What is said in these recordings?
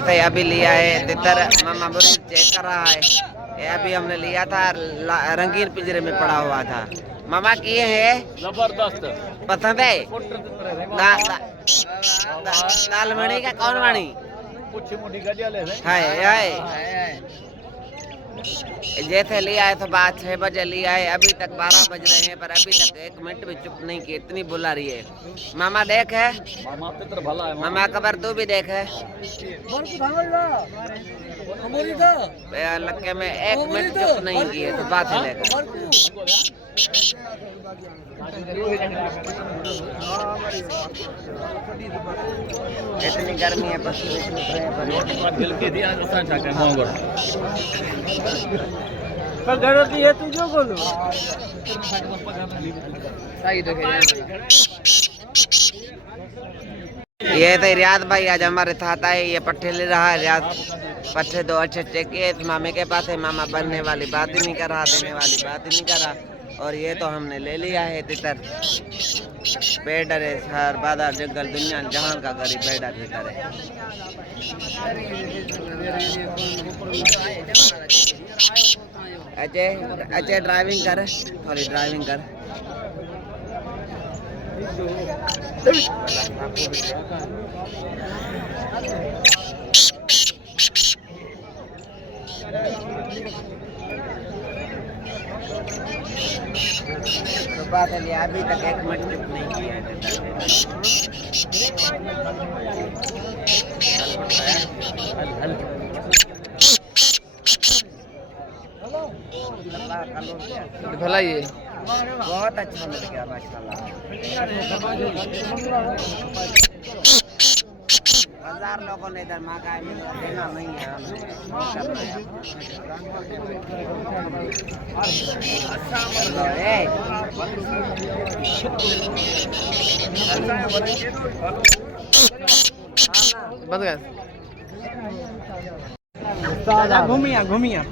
ऐसे अभी लिया है तितर, मामा बुरी चेक कर रहा है। ये अभी हमने लिया था, रंगीन पिंजरे में पड़ा हुआ था। मामा किए है जबरदस्त पसंद है। लाल मणि का कौन मणि है? जैसे लिया है तो बात 6 बजे लिया है, अभी तक 12 बज रहे हैं, पर अभी तक 1 मिनट भी चुप नहीं की, इतनी बुला रही है। मामा देख है, मामा कबर तू भी देख है। लक्के में 1 मिनट चुप नहीं की है तो बात है लेकर। इतनी गर्मी है, पसीने छूट रहे हैं पर गलती है तू जो बोलो। ये तो रियाद भाई आज हमारे साथ आए, ये पट्टे ले रहा है। रियाद पट्टे 2 अच्छे के मामे के पास है। मामा बनने वाली बात ही नहीं कर रहा, देने वाली बात ही नहीं कर रहा। और ये तो हमने ले लिया है तितर। बेडर है, शहर बाजार जंगल दुनिया जहान का गरीब बेडर तितर है। अजय ड्राइविंग कर, थोड़ी ड्राइविंग कर। तो बात है, अभी तक 1 मिनट चुप नहीं किया है। भला ये बहुत अच्छा मिल गया माशाल्लाह। 1000 लोगों ने इधर मांगा है, देना नहीं है बंद कर घूमिया घूमिया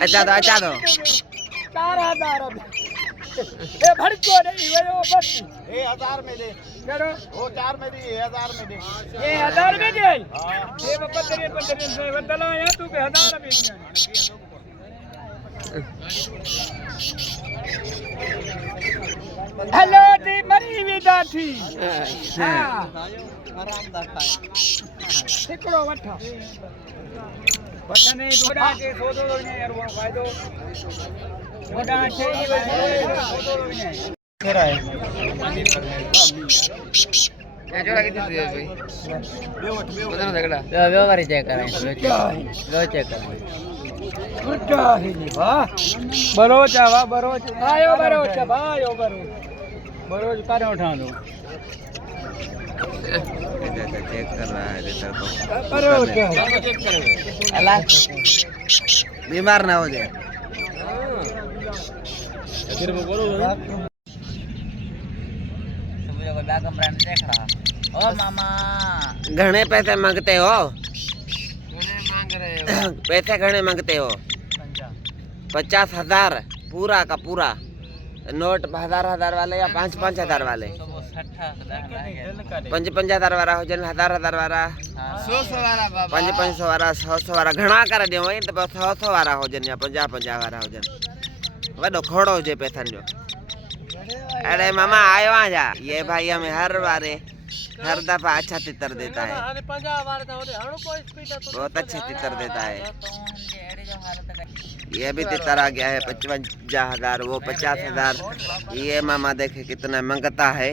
अच्छा दो, अच्छा दो। ए भड़को नहीं वो बस ए 1000 में दे करो, वो 4 में दे, 1000 में दे, ए 1000 में दे। ये बंदरे से बदला है तू के 1000 में हेलो दी मरी विदा थी। हां आराम दाता सिकड़ो वठा पता नहीं थोड़ा के सोदो ने यार वो फायदो थोड़ा चाहिए सोदो ने तेरा है क्या जोड़ा कितनी दे भाई बता झगड़ा व्यवहार चेक करें लो चेक करें क्या है जी वाह बरोच वाह बरोच आयो बरोच आयो बरोच कारे उठा लो चेक कर रहा है इधर को। बरोच चेक करें अल्लाह बीमार ना हो जाए। फिर वो बोलो सुबह को बैग कमरा में देख रहा। ओ मामा घने पैसे मांगते हो? मांग रहे हो पैसे घने मांगते हो? 50,000 पूरा का पूरा नोट 1000 वाले या 5,000 वाले? 5,000 वाला हो जन 1000 वाला 100 वाला बाबा 500 वाला 100 वाला घना कर दे वही तो 100 वाला हो जन या 50 वाला हो जन वडो खोड़ो जे पैसन जो। अरे मामा आयो आ जा। ये भाई हमें हर दफा अच्छा तितर देता है, बहुत अच्छे तितर देता है। ये भी तितर आ गया है 55,000, वो 50,000। ये मामा देखे कितना मंगता है।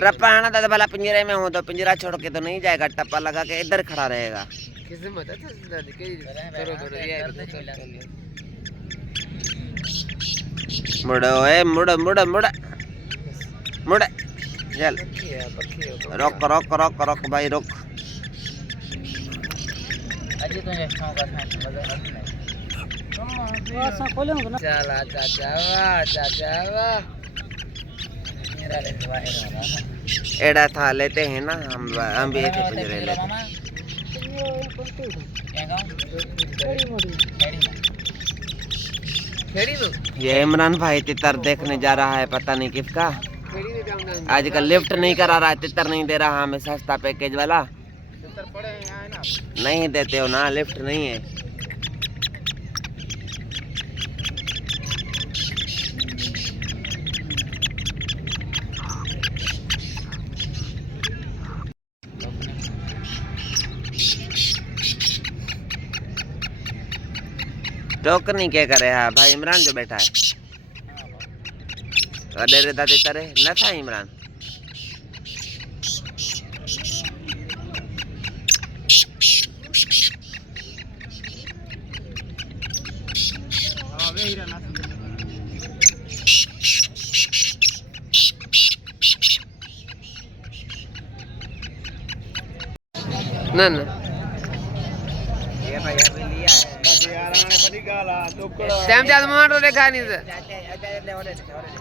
टप्पा आना था भला पिंजरे में हो तो पिंजरा छोड़ के तो नहीं जाएगा, टप्पा लगा के इधर खड़ा रहेगा। मुड़ो ए मुड़ मुड़ मुड़ मुड़ चल रोक रोक रोक रोक भाई रोक। चला चाचा एड़ा था लेते हैं ना हम भी ऐसे पिंजरे लेते हैं। ये इमरान भाई तितर देखने जा रहा है, पता नहीं किसका। आजकल लिफ्ट नहीं करा रहा है, तितर नहीं दे रहा हमें सस्ता पैकेज वाला। नहीं देते हो ना, लिफ्ट नहीं है। टोकनी क्या करे है भाई, इमरान जो बैठा है डेरे दादी तरे न था इमरान। ना ना ये भाई अभी लिया है टाइम ज्यादा मार रे खानी से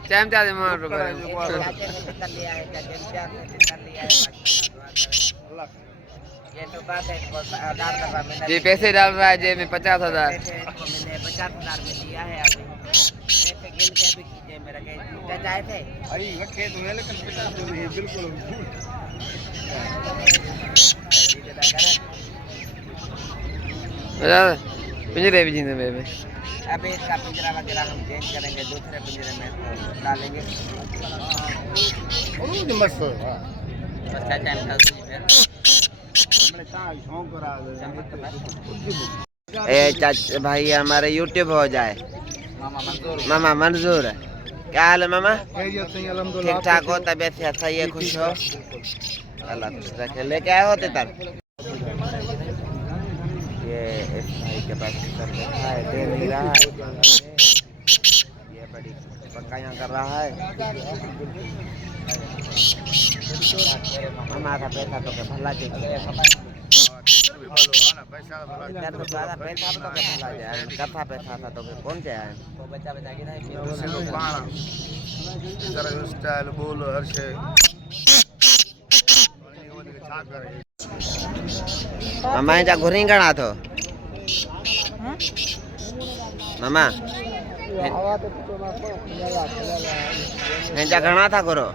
टाइम ज्यादा मार रो ये पैसे डाल रहा है जेब में 50,000 में लिया है। अभी पैसे गिन के अभी कीजिए मेरा के जाए थे अरे रखे तो है लेकिन बिल्कुल पिंजरे भी जीने में अभी इसका पिंजरा वगैरह हम चेंज करेंगे, दूसरे पिंजरे में डालेंगे। भाई हमारे यूट्यूब हो जाए। मामा मंजूर है, क्या हाल है मामा? ठीक ठाक हो, तबीयत सही है, खुश हो? अल्लाह खुश रखे। लेके आए होते तब ये इस भाई के पास है, दे नहीं रहा है। ये बड़ी पक्कायां कर रहा है। हमारा पैसा तो के भला के कथा पैसा था तो कौन से आए स्टाइल बोल हर शे मामा जा घुरी गणा तो मामा जा गणा था करो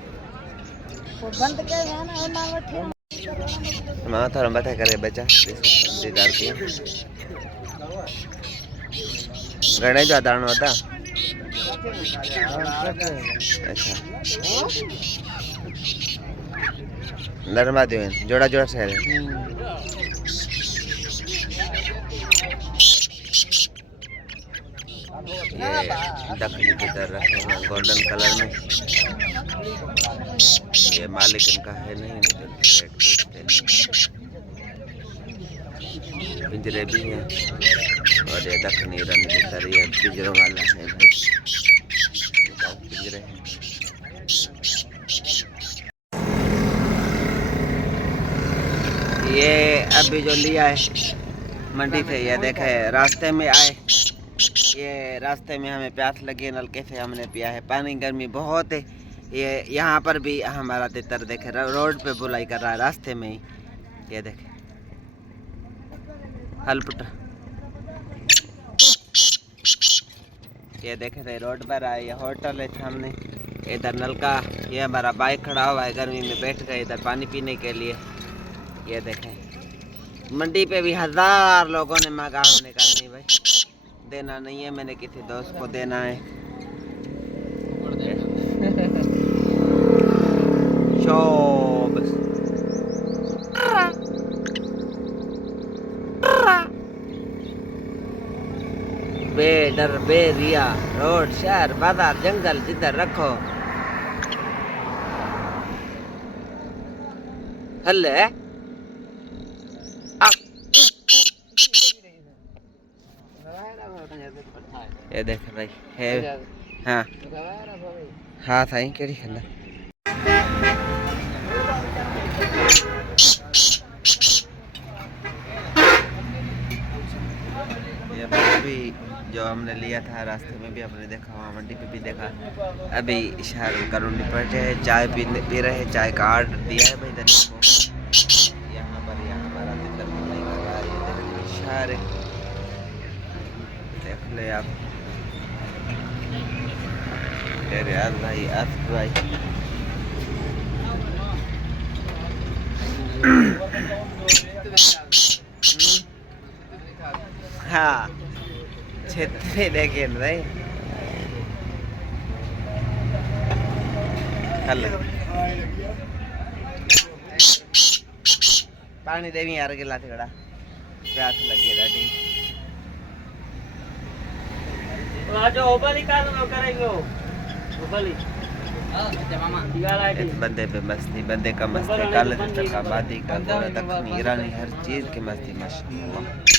मामा थोड़ा बता करे बच्चा दीदार की गणे जो दाण होता। अच्छा नरमा दिवेन जोड़ा जोड़ा से ये दखनी की तरह रखे हैं गोल्डन कलर में। ये मालिक इनका है नहीं तो रेट पूछते हैं। पिंजरे भी हैं और ये दखनी रंग की तरह ये पिंजरों वाला है भाई, पिंजरे हैं। ये अभी जो लिया है मंडी से, ये देखे रास्ते में आए, ये रास्ते में हमें प्यास लगी, नलके से हमने पिया है पानी। गर्मी बहुत है। ये यहाँ पर भी हमारा तितर देखे रोड पे बुलाई कर रहा है रास्ते में ही। ये देखे हलपट, ये देखे थे रोड पर आए। ये होटल है सामने, इधर नलका। ये हमारा बाइक खड़ा हुआ है, गर्मी में बैठ गए इधर पानी पीने के लिए। ये देखें मंडी पे भी 1000 लोगों ने मांगा, हमने कहा नहीं भाई देना नहीं है, मैंने किसी दोस्त को देना है। शोबस बेडर बेरिया रोड शहर बाजार जंगल जिधर रखो हल्ले। ये देख भाई है, हाँ हाँ था केड़ी खला। ये भी जो हमने लिया था रास्ते में भी हमने देखा, वहाँ मंडी पे भी देखा। अभी शहर करून निपटे है, चाय पी रहे, चाय का ऑर्डर दिया है भाई धनी को। यहाँ पर यहाँ हमारा तितर नहीं कर रहा है। ये शहर है, देख ले आप। रियाज भाई, आसिफ भाई। हाँ छेत्री देखें भाई। पानी देवी यार गिला थोड़ा प्यास लगी ॾाढी। आज ओबली काल में करेंगे ओबली। इस बंदे पे मस्ती, बंदे का मस्ती, काले का बादी का गोरा दखनी ईरानी, हर चीज की मस्ती माशाअल्लाह।